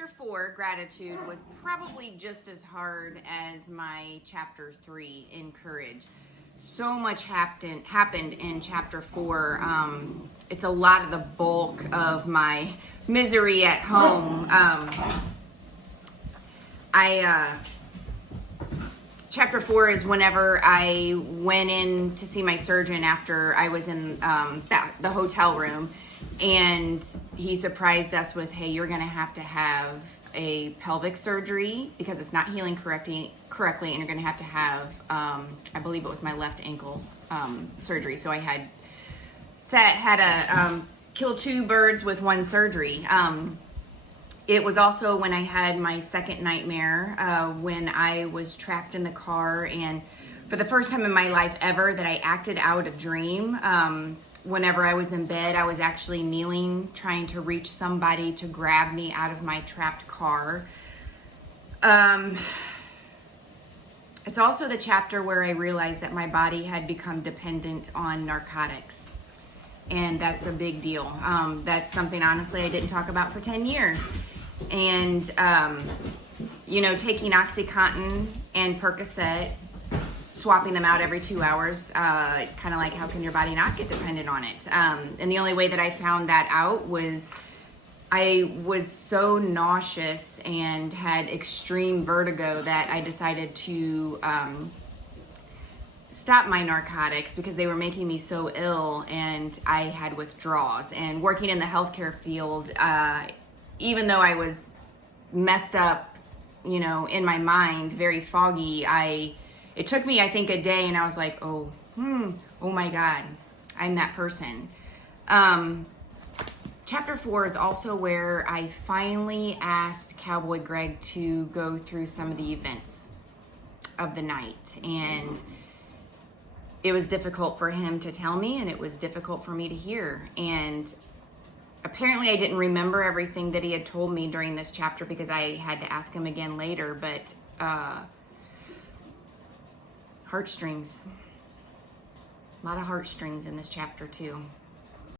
Chapter 4, gratitude, was probably just as hard as my Chapter 3 in courage. So much happened in Chapter 4. It's a lot of the bulk of my misery at home. Chapter 4 is whenever I went in to see my surgeon after I was in the hotel room, and he surprised us with, hey, you're going to have a pelvic surgery because it's not healing correctly, and you're going to have, I believe it was my left ankle surgery. So I had kill two birds with one surgery. It was also when I had my second nightmare, when I was trapped in the car, and for the first time in my life ever that I acted out a dream. Whenever I was in bed, I was actually kneeling, trying to reach somebody to grab me out of my trapped car. It's also the chapter where I realized that my body had become dependent on narcotics. And that's a big deal. That's something, honestly, I didn't talk about for 10 years. And, taking OxyContin and Percocet, swapping them out every 2 hours, it's kind of like, how can your body not get dependent on it? And the only way that I found that out was I was so nauseous and had extreme vertigo that I decided to stop my narcotics because they were making me so ill, and I had withdrawals. And working in the healthcare field, even though I was messed up, in my mind, very foggy, it took me, I think, a day, and I was like, oh my God, I'm that person. Chapter 4 is also where I finally asked Cowboy Greg to go through some of the events of the night. And it was difficult for him to tell me, and it was difficult for me to hear. And apparently I didn't remember everything that he had told me during this chapter because I had to ask him again later, but heartstrings. A lot of heartstrings in this chapter too.